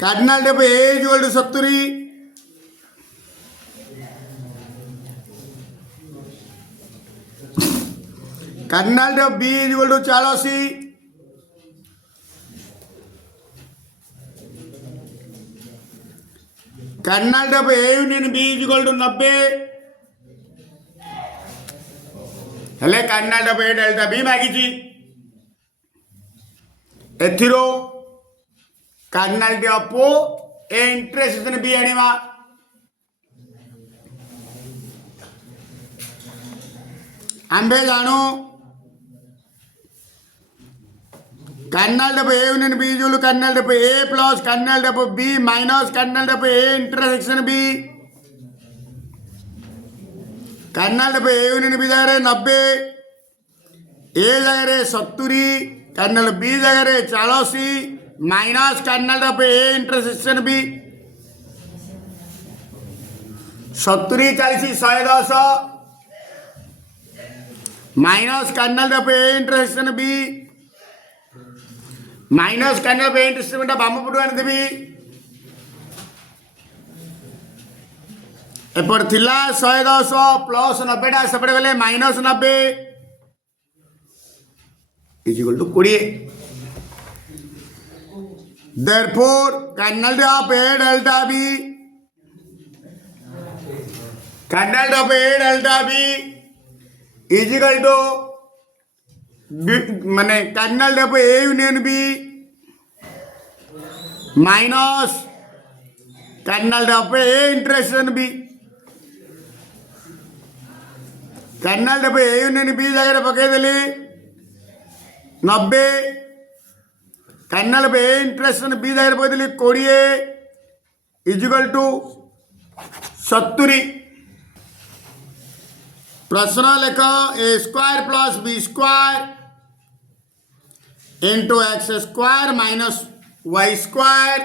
cardinal of A is equal to 70. Cardinal of B is equal to 84. Cardinal of A union B is equal to 90. हेले cardinal of A delta B मागिची एथिरो cardinal of A intersection B आनिवा आंबे जानो cardinal of A union B is equal to cardinal of A plus cardinal of B minus cardinal of A intersection B. cardinal of A union B जगह 90, A जगह 70, cardinal B जगह 84 minus cardinal of A intersection B. 70 40 110 minus cardinal of A intersection B minus cardinal of A intersection टा balm पटु आनी देबी एपर थिला 110 plus 90 टा सेपटे गले minus 90 is equal to 20. therefore cardinal of A delta B cardinal of A delta B is equal to माने cardinal of A union B minus cardinal of A intersection B. cardinal of A union B जगह पके देली 90, cardinal of A intersection B जगह पके देली 20 is equal to 70. प्रश्न लेख A square plus B square into X square minus Y square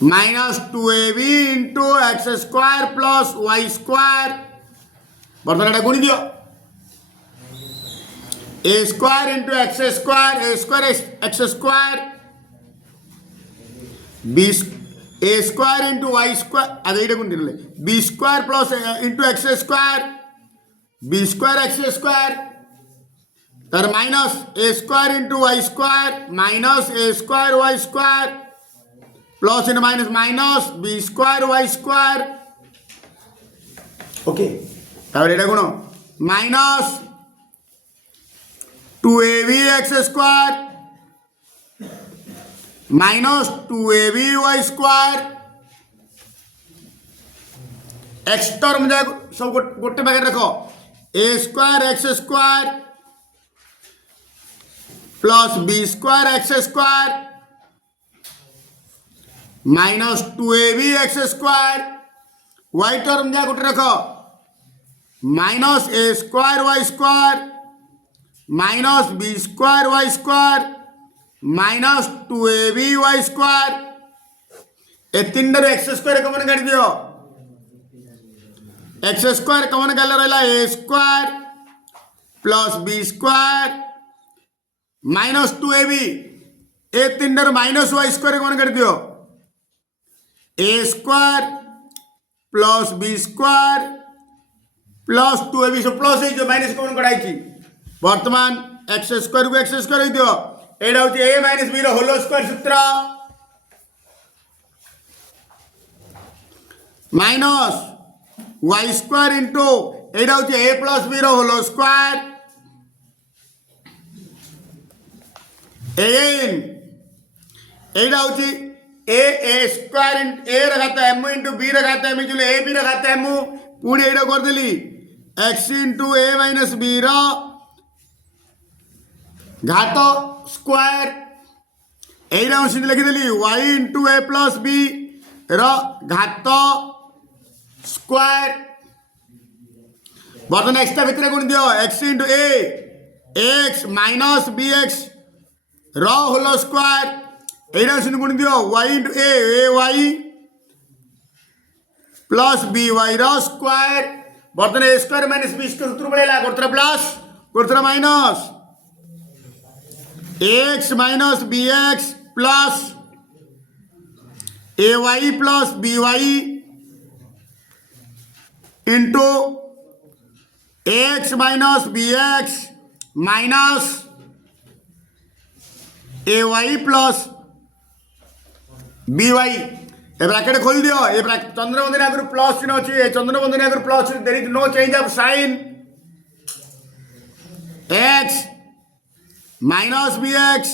minus 2AB into X square plus Y square. बर्तन एटा गुणी दियो A square into X square, A square X square, B A square into Y square, अदे इटा गुणी दियो B square plus into X square, B square X square, तर minus A square into Y square minus A square Y square plus into minus minus B square Y square. Okay तापर एटा गुण minus 2AB X square minus 2AB Y square. X term जा सब गोटे पाखे रखो A square X square plus B square X square minus 2AB X square. Y term जा गोटे रखो minus A square Y square minus B square Y square minus 2AB Y square. ए तीन डर X square कमन काट दियो X square कमन काट रहला A square plus B square minus 2AB. ए तीन डर minus Y square कमन काट दियो A square plus B square plus 2AB. So plus है जो माइनस कौन कटाई थी वर्तमान x स्क्वायर को x स्क्वायर ही दियो एडा होची a minus b रो होल स्क्वायर सूत्र माइनस y स्क्वायर इनटू एडा होची a plus b रो होल स्क्वायर अगेन एडा होची a स्क्वायर इन a रखाता m इनटू b रखाता m इजुले a b रखाता m पूरी एडा कर देली x into a minus b रो घात स्क्वायर एटा हम सीधे लिखिदेली y into a plus b घात स्क्वायर बर्तमान एक्सटा भितर गुण दियो x into a x minus B x whole square एटा सीधे गुण दियो y into a Y plus B y square बर्तमान a square minus b square सूत्र पड़ेगा कोथरा प्लस कोथरा minus x minus B x plus A Y plus B Y into x minus B x minus a Y plus B Y A bracket खोल दियो ए चंद्रबंधन आगे plus चिन्ह अच्छी चंद्रबंधन आगे plus there is no change of sign X minus B x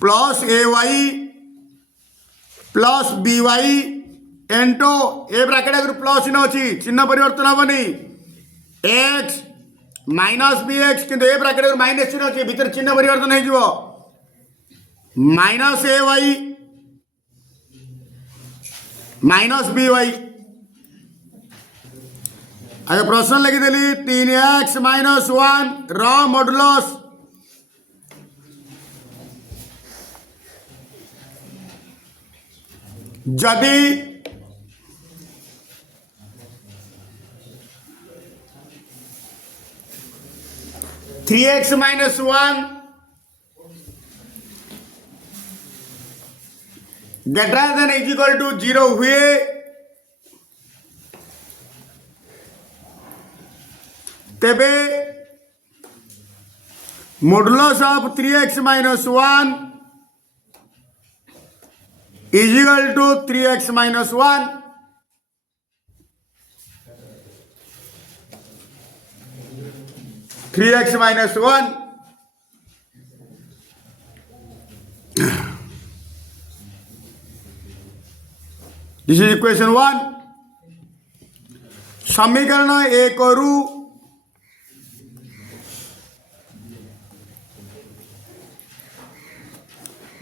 plus A Y plus B Y into A bracket आगे plus चिन्ह अच्छी चिन्ह परिवर्तन हेनी एक्स माइनस बी एक्स किंतु ए ब्रैकेट माइनस चिन्ह अच्छी भीतर चिन्ह परिवर्तन हो minus a Y minus B Y आगे प्रश्न लिखिदेली 3x माइनस 1 र मॉडुलस जदि 3x minus 1 greater than is equal to 0 हुए तेबे modulus of 3x minus 1 is equal to 3x minus 1 3x minus 1 this is equation 1 समीकरण 1 रु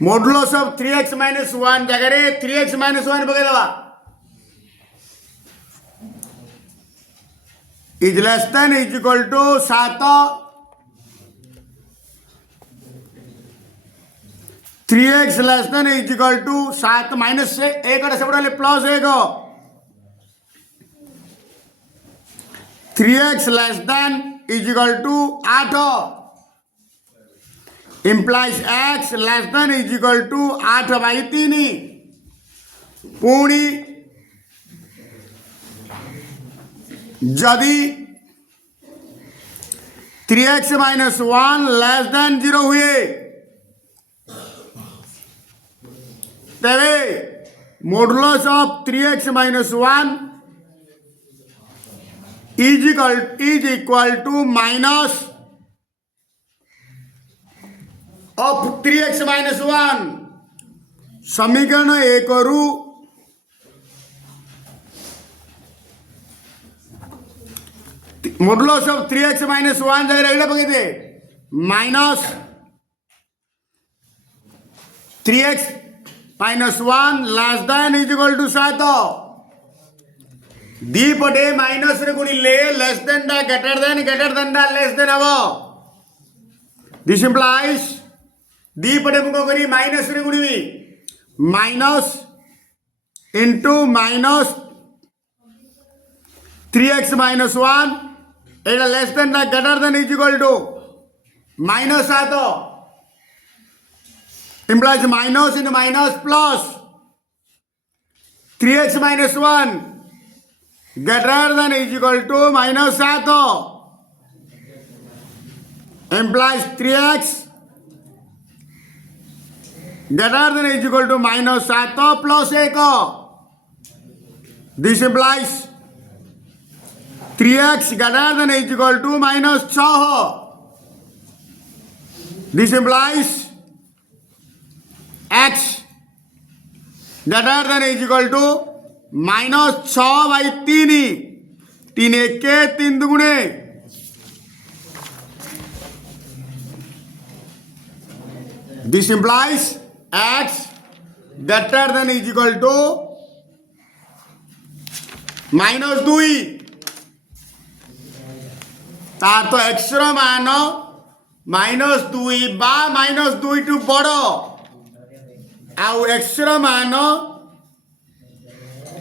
मॉडुलस ऑफ 3x माइनस 1 जगह 3x minus 1 पकईदवा is less than is equal to 7 3x less than is equal to 7 minus से 1 सेपटे plus 1 3x less than is equal to 8 implies x less than is equal to 8/3 पुणी जदि 3x minus 1 less then 0 हुए तेरे modulus of 3x minus 1 is equal to minus of 3x minus 1 समीकरण 1 रु modulus of 3x minus 1 जगह एटा पकईदे minus 3x minus 1 less than is equal to 7 दीपटे माइनस रे गुणिले लेस देन डा ग्रेटर देन डा लेस देन हबो दिस इंप्लाइज दीपटे मुको करी माइनस रे गुणिबी minus into minus 3x minus 1 एटा लेस देन डा greater than is equal to minus 7 implies minus into minus plus 3x minus 1 greater than is equal to minus 7 implies 3x greater than is equal to minus 7 plus 1 this implies 3x greater than is equal to minus 6 this implies x greater than is equal to minus 6/3 3 1 3 दुगुणे this implies x greater than is equal to माइनस 2 तार तो x रो मान minus 2 बा minus 2 to बड़ आउ x मान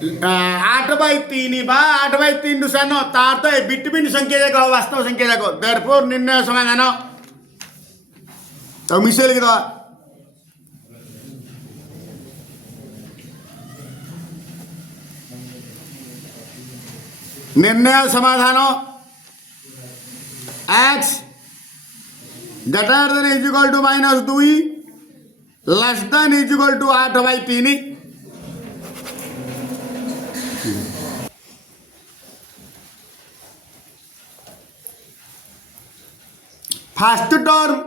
8/3 बा 8/3 सान तार तो बिटवीन संख्या जाक वास्तव संख्या जाक देयरफॉर निर्णय समाधान तो मिसे लिखिदवा निर्णय समाधान x greater than is equal to -2 less than is equal to 8/3 first term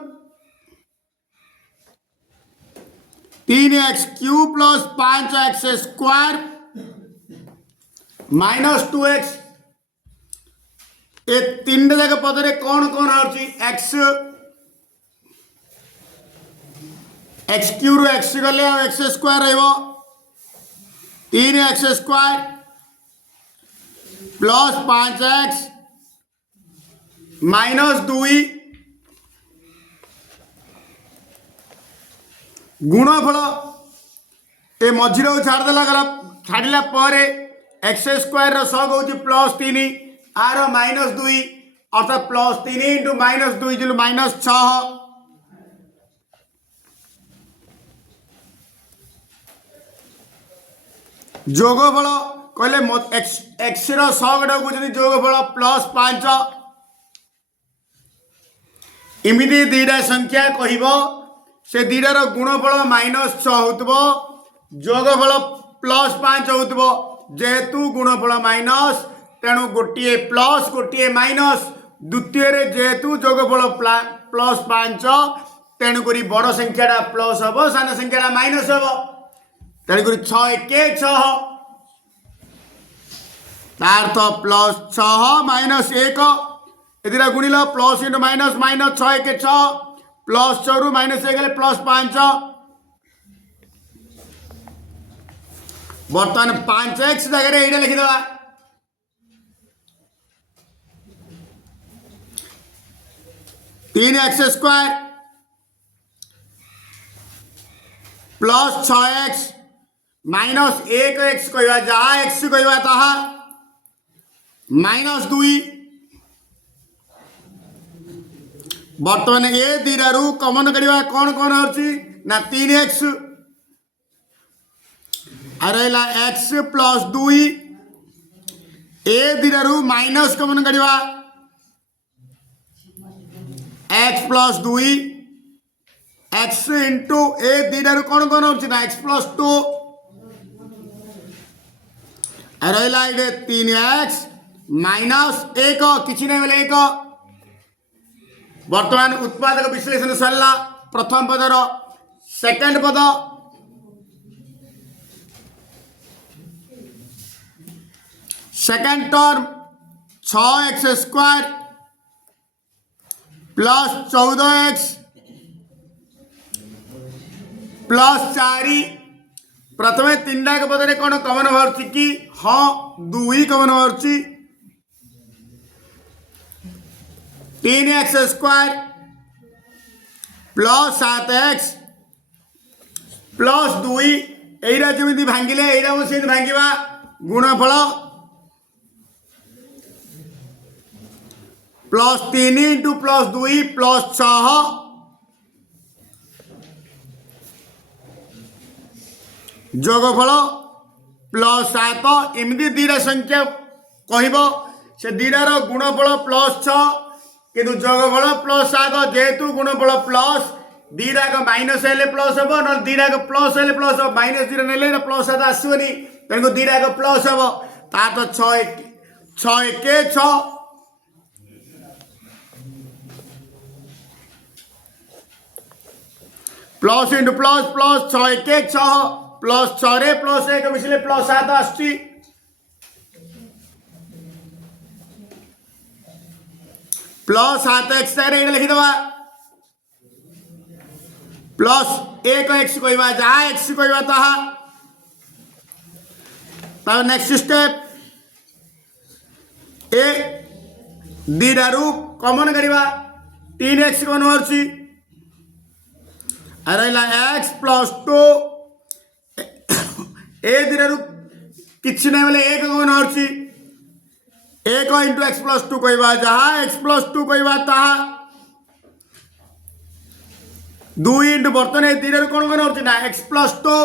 3x³ plus 5x² -2x ए तीन जगह पदरे कौन कौन x³ रू x गले x² रहिबो 3x² प्लस 5x -2 गुणफल ए मझिरे छाड़देला गला छाड़िला पर x² रसग हूँ +3 आर -2 अर्थात +3 × -2 -6 जोगफल कहले x रगटा को जोगफल +5 इमिति दीटा संख्या कह से दीटार गुणफल -6 हो जोगफल +5 हो जेहेतु गुणफल माइनस तेणु गोटे प्लस गोटे माइनस द्वितीय जेहेतु जोगफल +5 तेणुक बड़ संख्याटा प्लस हम सान संख्याटा माइनस हम तेणुक 6 1 6 तार तो +6 -1 ए गुणिल प्लस × माइनस माइनस 6 1 6 +6 रू -1 गले +5 बर्तमान 5x जगह ये लिखिदेवा 3x² प्लस 6x -1x कहवा जहाँ x कहवा ताहा -2 बर्तमान ए दीटारू कमन करवा कौन कौन होची ना 3x रहा x + 2 ए दीटारू माइनस कमन करवा x + 2 x इंटू ए दीटारू कौन कौन होची ना x + 2 रहा ये 3x -1 किसी नहीं बोले 1 वर्तमान उत्पादक विश्लेषण सरला प्रथम पदर सेकंड पद second term 6x² plus 14x plus 4 प्रथम तीन टाक पदरे कौन कमन बाहर कि हाँ 2 कमन बाहर 3x² प्लस 7x प्लस 2 यहीरा जमी भांगिले यहीरा से भांगा गुणफल +3 × +2 +6 जोगफल +7 एमती दीटा संख्या कह से दीटार गुणफल +6 किंतु जोगफल +7 जेहेतु गुणफल प्लस दीटाक माइनस हेल्ले प्लस हम ना दीटाक प्लस हेल्ले प्लस हम -0 नेले +7 आसवनी तेणुक दीटाक प्लस हम तार तो 6 1 6 plus into plus plus 6 1 6 plus 6 रे प्लस 1 मिसले +7 आसची प्लस 7x ये लिखिदेवा प्लस 1x कहवा जहाँ x कहवा ताहा नेक्स्ट स्टेप ए दीटारू कमन करवा 3x कमन बाहर रहा x + 2 ए दीटारू किसी नहीं बोले 1 कमन बाहर 1 × x + 2 कहवा जहाँ x + 2 कहवा ताहा দুই ইন্টু বর্তমানে এই দুইটার কোণ কোণ হচ্ছে না এক্স প্লস টু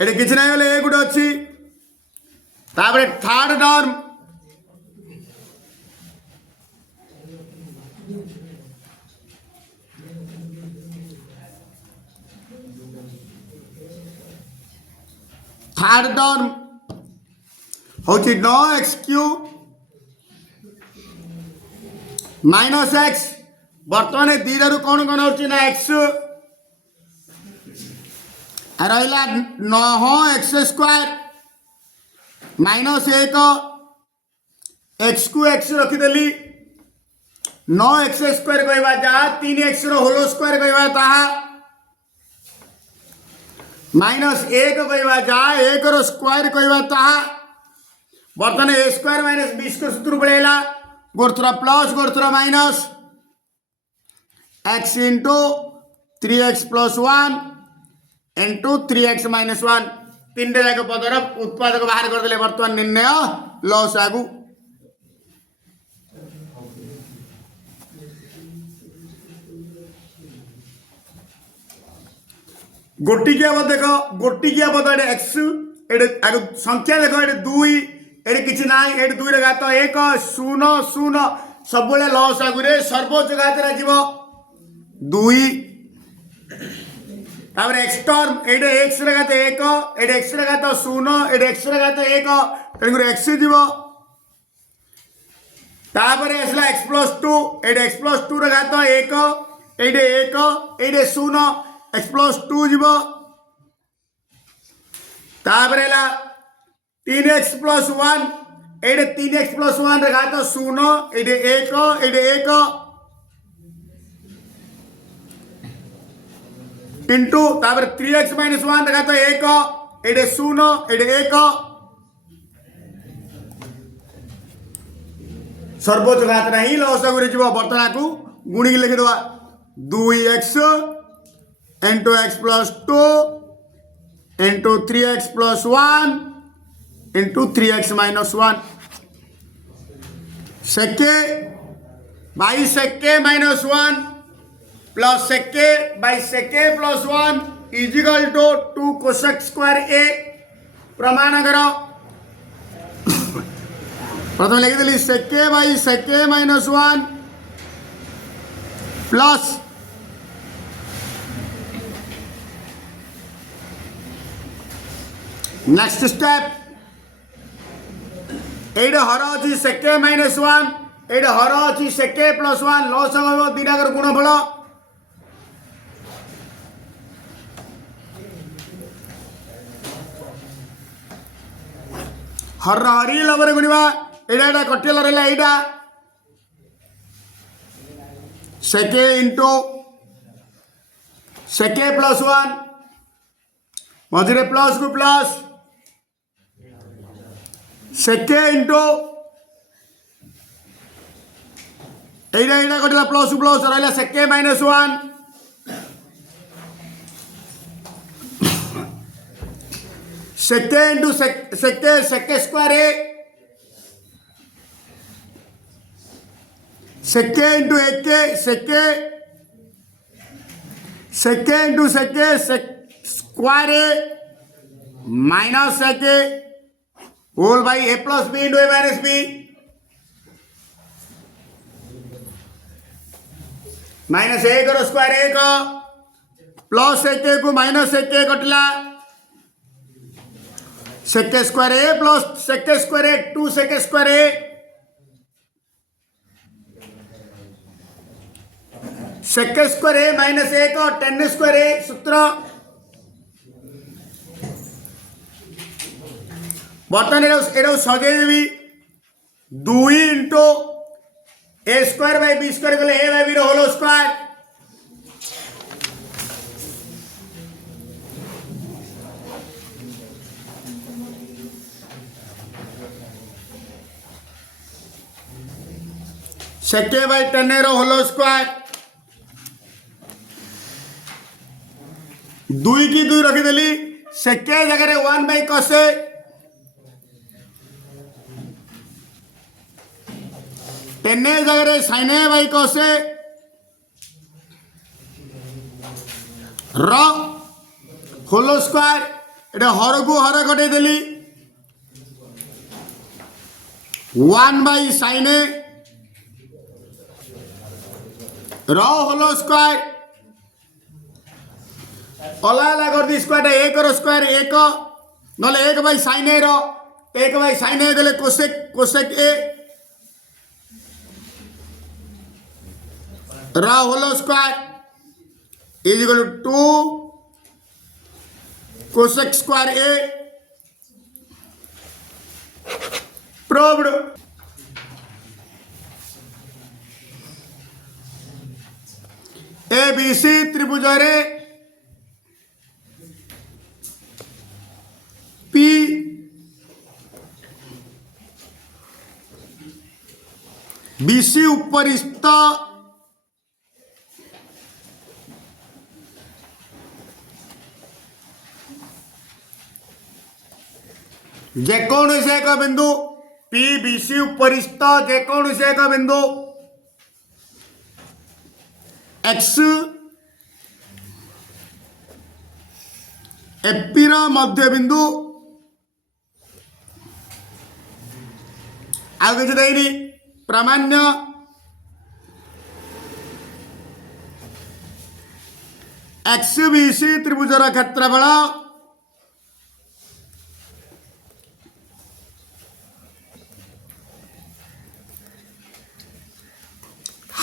এটা কিছু নাই হলে এ গোটে অছি তারপরে থার্ড টর্ম থার্ড টর্ম হচ্ছে 9x কিউব মাইনস এক্স বর্তমানে দুইটার কোণ কোণ হচ্ছে না এক্স রহলা 9x স্কোয়ার মাইনস 1 एक्स को एक्स रखिदेली 9x स्क्वायर कहवा जहाँ 3x होल स्क्वायर कहवा ताहा माइनस 1 कहवा जहाँ 1 रो स्क्वायर कहवा ताहा बर्तमान a square minus b square सूत्र पड़ेगा गोरथुरा प्लस गोरथुरा minus x into 3x plus 1 into 3x minus 1 तीन जाक पदर उत्पादक बाहर करदे बर्तमान निर्णय लॉस आगु गोटिकिया पद देख गोटिकिया पद ये एक्स ये संख्या देख ये दुई ये किसी ना ये दुई घात 1 0 0 सब लस आगुरे सर्वोच्च घात दुई एक्स टर्म ये एक्स घात 1 ये एक्स घात 0 ये एक्स घात 1 तेणुक एक्स जीपर आसला एक्स प्लस 2 ये एक्स प्लस 2 घात 1 ये 1 0 एक्स प्लस 2 जीव तापर 3x प्लस 1 ये 3x प्लस 1 घात 0 ये 1 इंटू तापर 3x माइनस 1 घात 1 ये 0 ये 1 सर्वोच्च घात नहीं लस जीव बर्तमान को गुणी लिखिदेवा 2x into x plus 2 into 3x plus 1 into 3x minus 1 sec by sec minus 1 plus sec by sec plus 1 is equal to 2 cosec square A प्रमाण करो प्रथम लिखिदेली सेके by sec minus 1 plus next step ये हर अच्छी सेके माइनस 1 ये हर अच्छी सेके प्लस 1 लस हम दुईटाकर गुणफल हर हरी लवर गुणवा यहाँ कटिगला रहा यहाँ सेके इंटू सेके प्लस 1 मझे प्लस को प्लस सेके इंटू यहाँ कटिला प्लस प्लस रहा सेके माइनस 1 सेके इंटू सेके सेके स्क्वायर ए सेके इंटू एक सेके sec into sec square A minus sec whole by A plus B into A minus B minus 1 करो स्क्वायर 1 प्लस 1 को माइनस 1 कटिला sec square A plus sec square A 2 sec square A sec square A minus 1 10 square A सूत्र बर्तमान ये सजेदेवी 2 into A square by B square कले A by B whole square sec by 10 whole square 2 की 2 रखिदेली सेके जगह 1 by कसे tan A जगह sine A by cos A र होल स्क्वायर एटा हर को हर कटे देली 1 बाई साइन ए र होल स्क्वायर अलग कर दी स्क्वायर एक स्क्वायर एक ना एक बाई साइन ए एक बाई साइन ए देले कोसेक कोसेक ए रा whole square is equal to 2 cosec square A proved. A B C त्रिभुज रे पी बीसी उपरिस्थ जेकोसी एक बिंदु पी बीसी उपरिस्थ जेकोसी एक बिंदु एक्स एपी मध्य बिंदु आगे किसी देनी प्रामाण्य एक्स बीसी त्रिभुजर क्षेत्रफल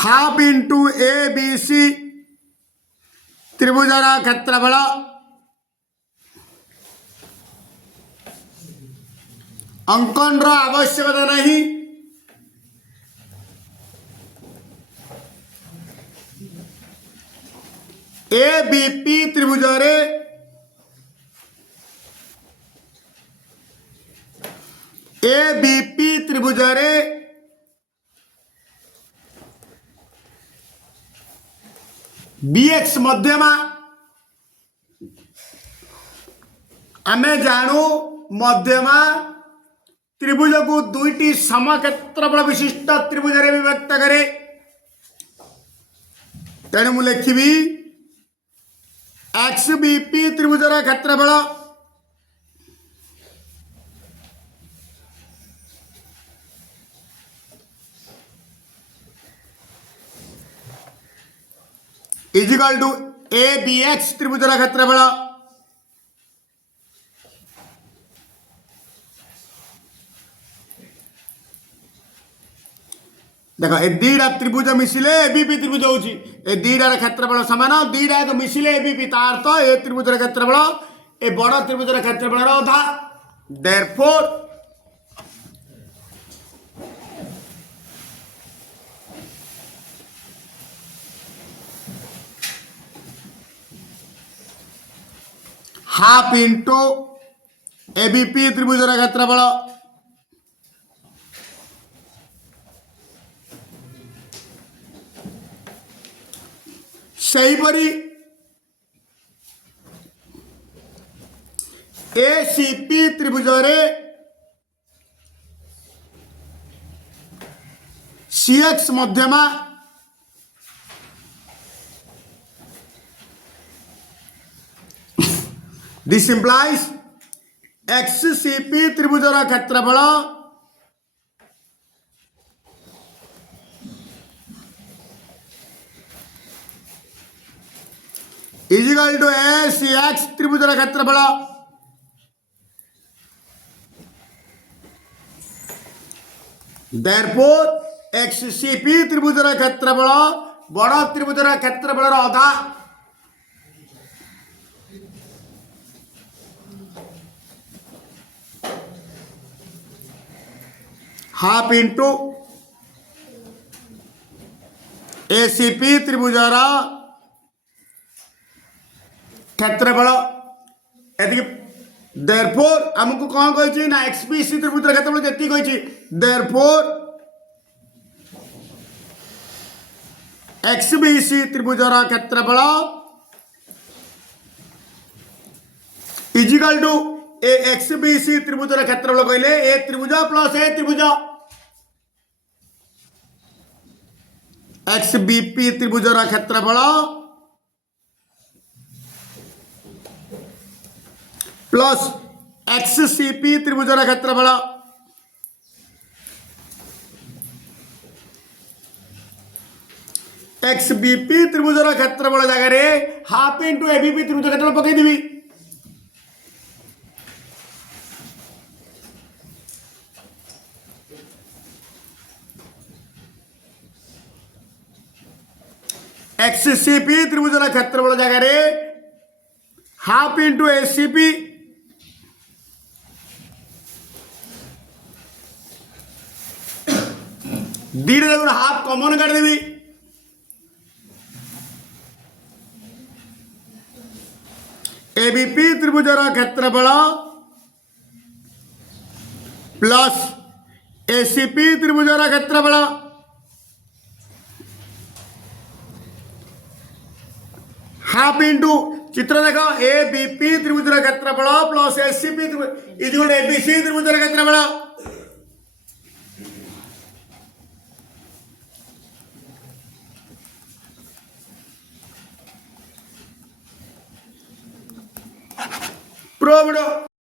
half into A B C त्रिभुजर क्षेत्रफल अंकन आवश्यकता नहीं ए बी पी त्रिभुज रे ए बी पी त्रिभुज रे बीएक्स मध्यमा आमे जानू मध्यमा त्रिभुज को दुईटी समक्षेत्रफल विशिष्ट त्रिभुज रे विभक्त करे तेणु मु लिखी एक्स बी पी त्रिभुजर क्षेत्रफल is equal to A B X त्रिभुजर क्षेत्रफल देख ए दीटा त्रिभुज मिसिले एबीपी त्रिभुज होची ए दीटार क्षेत्रफल समान दीटा एक मिसिले एबीपी तार अर्थ ए त्रिभुजर क्षेत्रफल ए बड़ त्रिभुजर क्षेत्रफल अधा देयरफॉर हाफ इंटू एबीपी त्रिभुजर क्षेत्रफल सेहीपरि एसीपी त्रिभुज रे सीएक्स मध्यमा दिस इंप्लाइज एक्ससीपी त्रिभुजर क्षेत्रफल is equal to A C X त्रिभुजर क्षेत्रफल देयरफॉर एक्स सी पी त्रिभुजर क्षेत्रफल बड़ त्रिभुजर क्षेत्रफल अधा half into A C P त्रिभुजर क्षेत्रफल एति देयरफॉर हमको कौन कही ना एक्सपीसी त्रिभुजर क्षेत्रफल जेती कही देयरफॉर एक्सबीसी त्रिभुजर क्षेत्रफल इज इक्वल टू ए एक्सबीसी त्रिभुजर क्षेत्रफल कहले ए त्रिभुज प्लस ए त्रिभुज एक्स बीपी त्रिभुजर क्षेत्रफल प्लस एक्स सीपी त्रिभुजर क्षेत्रफल एक्स बीपी त्रिभुजर क्षेत्रफल जगह हाफ इंटू एबीपी त्रिभुज क्षेत्रफल पकईदेवी एक्स सीपी त्रिभुजर क्षेत्रफल जगह हाफ इंटू एसीपी दीटा जगह हाफ कॉमन काटिदेवी एबीपी त्रिभुजर क्षेत्रफल प्लस एसीपी त्रिभुजर क्षेत्रफल हाफ इंटू चित्र देख एबीपी त्रिभुजर क्षेत्रफल प्लस एसीपी इज एबीसी त्रिभुजर क्षेत्रफल प्रूव्ड